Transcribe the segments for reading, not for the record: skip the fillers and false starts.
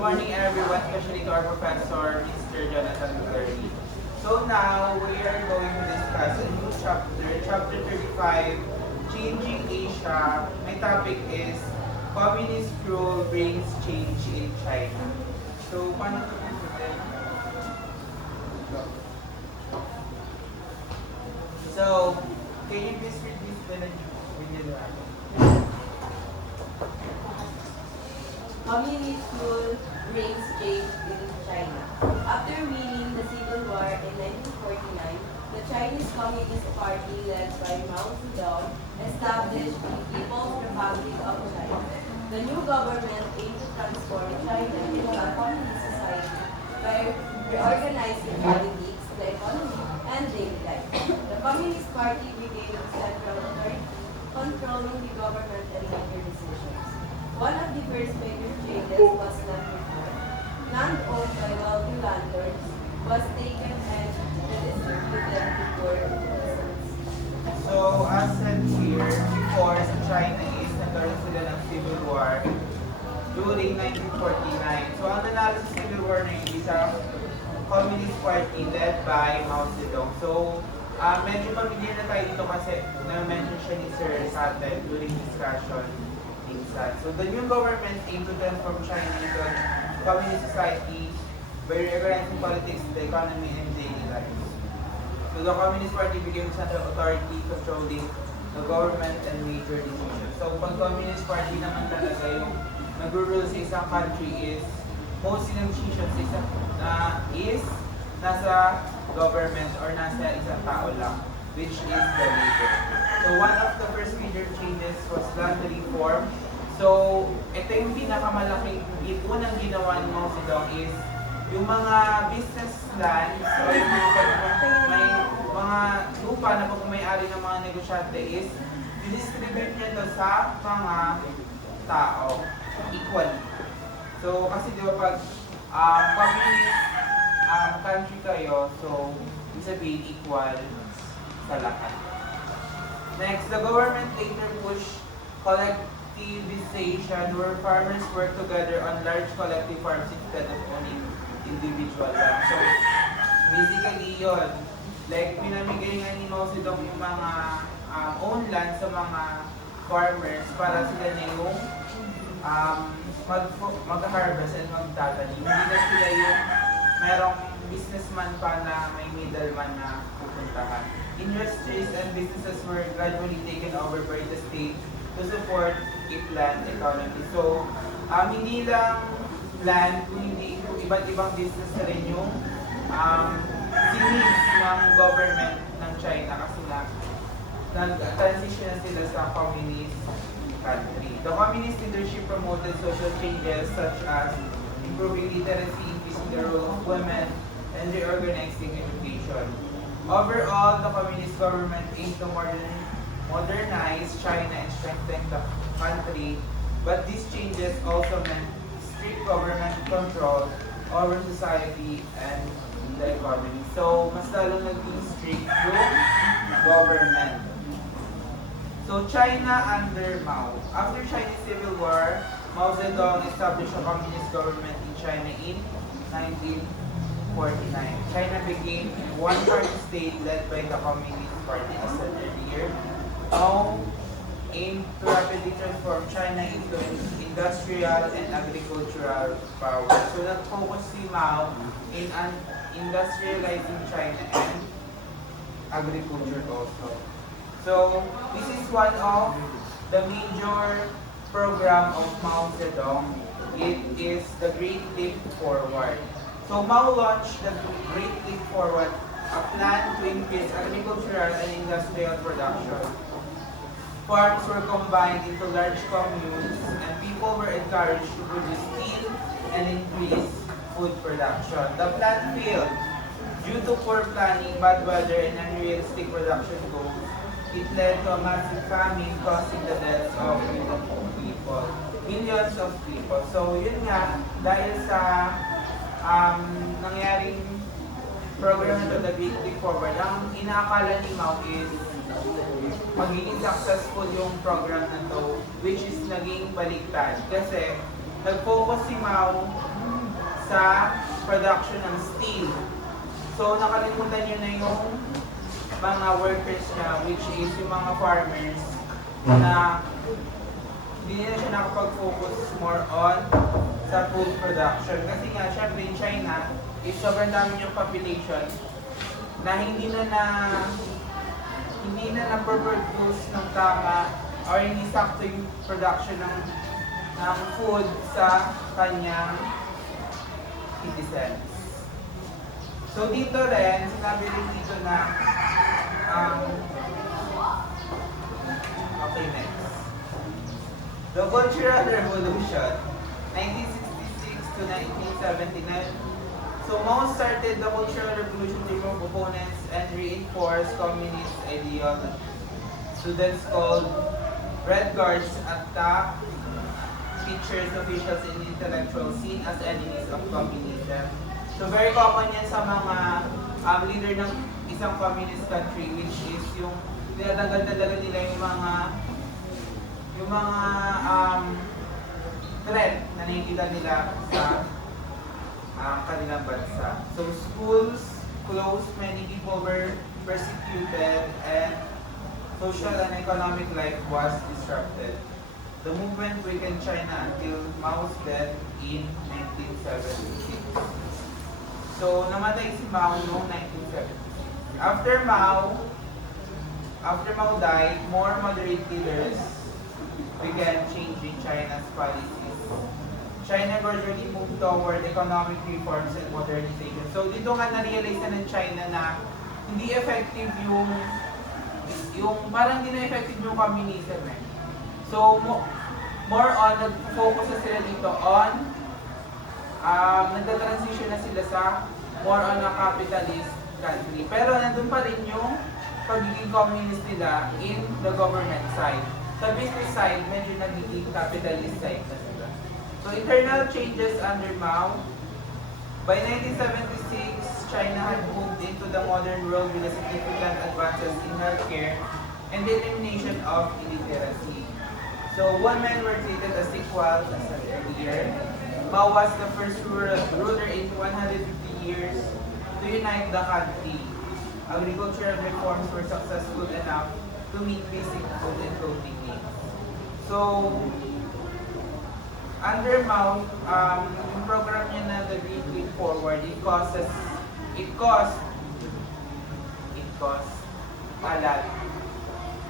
morning everyone, especially to our professor, Mr. Jonathan Gurley. So now, we are going to discuss a new chapter 35, Changing Asia. My topic is, Communist Rule Brings Change in China. So, paano ito natin? So, can you please read this video natin? Communist rule brings change in China. After winning the Civil War in 1949, the Chinese Communist Party led by Mao Zedong established the People's Republic of China. The new government aimed to transform China into a communist society by reorganizing politics, the economy, and daily life. The Communist Party became the central authority, controlling the government and major decisions. One of the first major changes was land reform. Land owned by wealthy landlords was taken and redistributed to poor citizens. So, as said here, before sa China is nagkaroon sila ng Civil War during 1949. So, ang nanalo sa Civil War na yun is ang Communist Party led by Mao Zedong. So, medyo familiar na tayo dito kasi na-mention siya ni Sir sa atin during discussion. So the new government aimed to transform China into a communist society by reorganizing politics, the economy, and daily life. So the Communist Party became central authority controlling the government and major decisions. So pag Communist Party naman talaga yung nag-rule sa isang country is most ng decisions is nasa government or nasa isang tao lang, which is the leader. So one of the first major changes was land reform. So, ito yung pinakamalaking unang ginawa ni Mao Zedong is yung mga business lands o yung may mga lupa na pagmamayari ng mga negosyante is didistribute niya to sa mga tao equally. So, kasi di ba pag communist country kayo, so ibig sabihin equal sa lahat. Next, the government later pushed collectivization where farmers work together on large collective farms instead of owning individual land. So, basically yun, like pinamigay nga ni Mao Zedong yung mga own land sa mga farmers para sila na yung mag-harvest and magtatanim. Hindi na sila yung merong businessman pa na may middleman na pupuntahan. Industries and businesses were gradually taken over by the state to support a planned economy. So, hindi lang land, kundi iba't ibang business na rin yung sinis ng government ng China kasi nag-transition na sila sa communist country. The communist leadership promoted social changes such as improving literacy, increasing the role of women, and reorganizing education. Overall, the communist government aimed to modernize China and strengthen the country, but these changes also meant strict government control over society and the economy. So, mas lalo naging strict yung government. So, China under Mao. After Chinese Civil War, Mao Zedong established a communist government in China in 1949. China became a one-party state led by the Communist Party as said earlier. Mao aimed to rapidly transform China into an industrial and agricultural power. So nag-focus si Mao in industrializing China and agriculture also. So this is one of the major program of Mao Zedong. It is the Great Leap Forward. So Mao launched the Great Leap Forward, a plan to increase agricultural and industrial production. Farms were combined into large communes and people were encouraged to produce steel and increase food production. The plan failed due to poor planning, bad weather, and unrealistic production goals. It led to a massive famine causing the deaths of millions of people. So yun nga, dahil sa nangyaring program na to, the Great Leap Forward, ang inaakala ni Mao is magiging successful yung program na to, which is naging baliktad. Kasi nag-focus si Mao sa production ng steel. So, nakalimutan niyo na yung mga workers niya, which is yung mga farmers na hindi na siya nakapag-focus more on sa food production. Kasi nga, syempre in China, is sobrang dami yung population na hindi na na-produce ng tama or hindi sakto yung production ng food sa kanyang citizens. So dito rin, sinabi rin dito na okay, next. The Cultural Revolution, 1966 to 1979. So Mao started the Cultural Revolution to remove opponents and reinforce communist ideology. Students called Red Guards attacked teachers, officials, and intellectuals seen as enemies of communism. So very common yan sa mga leader ng isang communist country, which is yung tinatanggal talaga nila yung mga threat na nakikita nila sa kanilang bansa. So schools closed, many people were persecuted, and social and economic life was disrupted. The movement weakened China until Mao's death in 1976. So namatay si Mao noong 1976. After Mao died, more moderate leaders began changing China's policies. China gradually moved toward economic reforms and modernization. So dito nga na-realize na ng China na hindi effective yung parang hindi na effective yung communism eh. So more on nag-focus na sila dito on nagta-transition na sila sa more on a capitalist country. Pero nandun pa rin yung pagiging communist nila in the government side. Sa business side, medyo nagiging capitalist side na sila. So internal changes under Mao. By 1976, China had moved into the modern world with a significant advances in healthcare and the elimination of illiteracy. So women were treated as equal, as I said earlier. Mao was the first ruler in 150 years to unite the country. Agricultural reforms were successful enough to meet basic food and clothing needs. So, under Mao, yung program niya na the Green Leap Forward, it cost a lot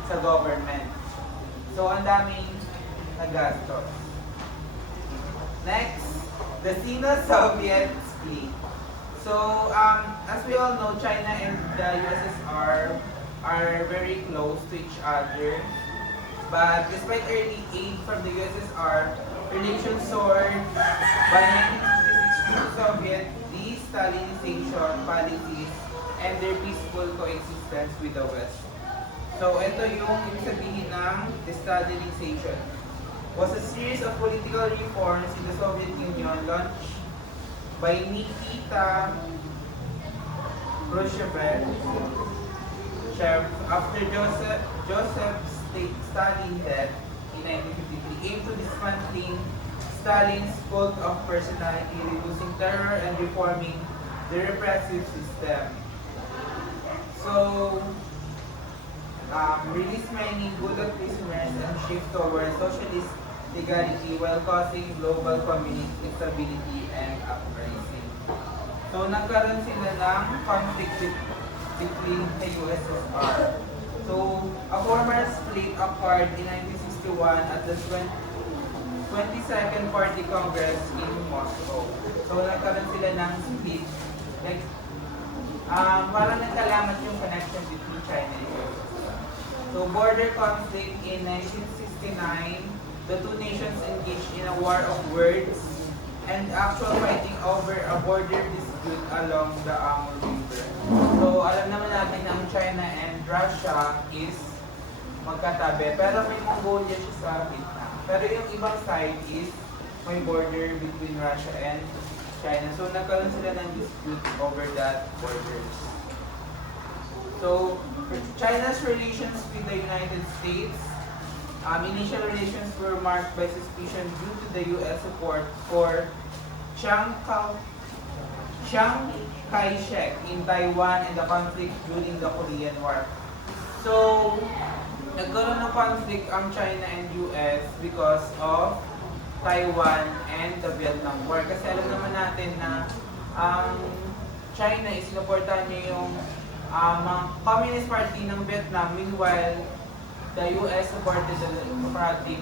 sa government. So, ang daming nagastos. Next, the Sino-Soviet split. So, as we all know, China and the USSR are very close to each other. But despite early aid from the USSR, relations soared. By 1956, due to Soviet de-Stalinization policies and their peaceful coexistence with the West. So, ito yung ibig sabihin ng de-Stalinization. Was a series of political reforms in the Soviet Union launched by Nikita Khrushchev after Joseph Stalin death in 1953, aimed to dismantling Stalin's cult of personality, reducing terror, and reforming the repressive system. So, release many Gulag prisoners and shift towards socialist legality while causing global communist instability and uprising. So, nagkaroon sila ng conflict between the USSR. So, a former split occurred in 1961 at the 22nd Party Congress in Moscow. So, nagkaroon sila ng split. Like, parang nagkalamat yung connection between China and USSR. So, border conflict in 1969, the two nations engaged in a war of words and actual fighting over a border dispute along the Amur River. So, alam naman natin ang China and Russia is magkatabi, pero may Mongolia siya sa Vietnam. Pero yung ibang side is may border between Russia and China. So, nagkaroon sila ng dispute over that borders. So, China's relations with the United States Initial relations were marked by suspicion due to the U.S. support for Chiang Kai-shek in Taiwan and the conflict during the Korean War. So, nagkaroon ng conflict ang China and US because of Taiwan and the Vietnam War. Kasi alam naman natin na ang China is sinuportahan niya yung mga Communist Party ng Vietnam, meanwhile, the US supported the Democratic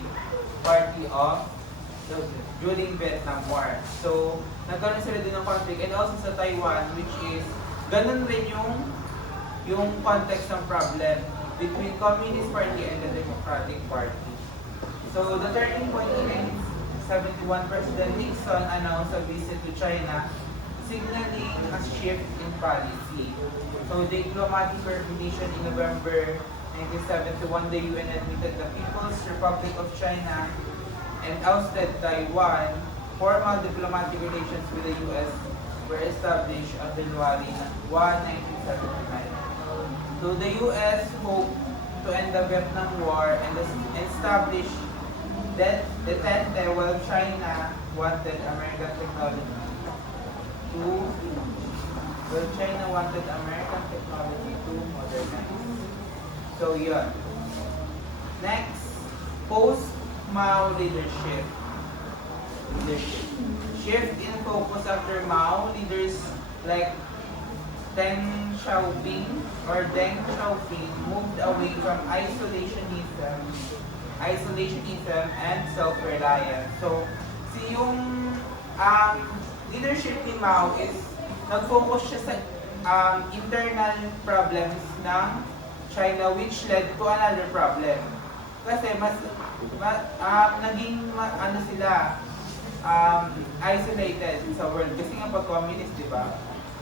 Party of during Vietnam War. So, nagkaroon sila din ng conflict. And also sa Taiwan, which is, ganun rin yung context ng problem between Communist Party and the Democratic Party. So, the turning point in 1971, President Nixon announced a visit to China, signaling a shift in policy. So, the diplomatic recognition in November 1971, the UN admitted the People's Republic of China and ousted Taiwan. Formal diplomatic relations with the US were established on January 1, 1979. So the US hoped to end the Vietnam War and establish that Detente, while China wanted American technology to modernize. So yun. Next, post-Mao leadership. Shift in focus after Mao, leaders like Deng Xiaoping moved away from isolationism and self-reliance. So, yung leadership ni Mao is nag-focus siya sa internal problems ng China, which led to another problem. Kasi isolated sa world. Kasi nga pag communist, di ba?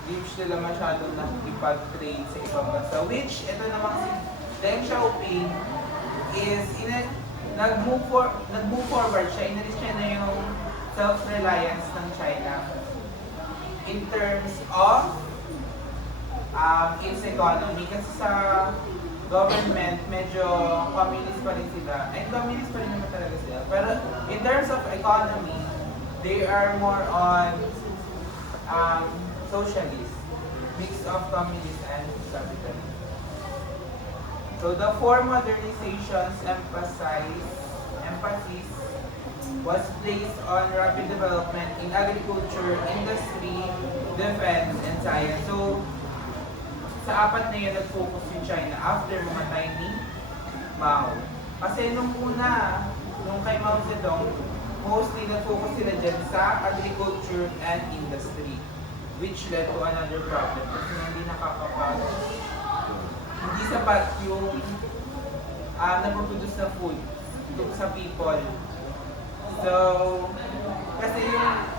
Hindi sila masyadong nakikipag-trade sa ibang bansa. Which, ito namang si Deng Xiaoping is nag-move forward siya. Inalis siya na yung self-reliance ng China in terms of its economy. Kasi sa government, medyo communist pa rin sila. And communist pa rin naman talaga sila. Pero in terms of economy, they are more on socialist, mix of communist and capitalist. So the four modernizations emphasis was placed on rapid development in agriculture, industry, defense, and science. So sa apat na yun, nag-focus yung China after mamatay ni Mao. Kasi nung kay Mao Zedong, mostly nag-focus sila dyan sa agriculture and industry, which led to another problem. Kasi hindi sapat yung napoproduce na food sa people. So, kasi yung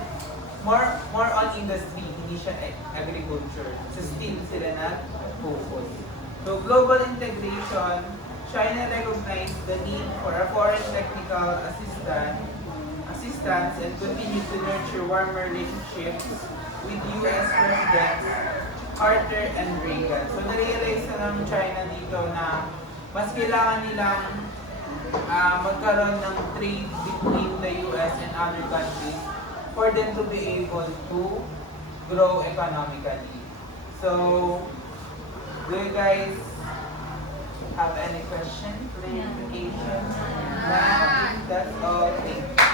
more on industry, hindi siya agriculture. So, still sila na-focus. So, global integration, China recognized the need for a foreign technical assistance and continued to nurture warmer relationships with U.S. Presidents Carter and Reagan. So, na-realize na ng China dito na mas kailangan nilang magkaroon ng trade between the U.S. and other countries for them to be able to grow economically. So, do you guys have any question, clarification? That's all. Thank you.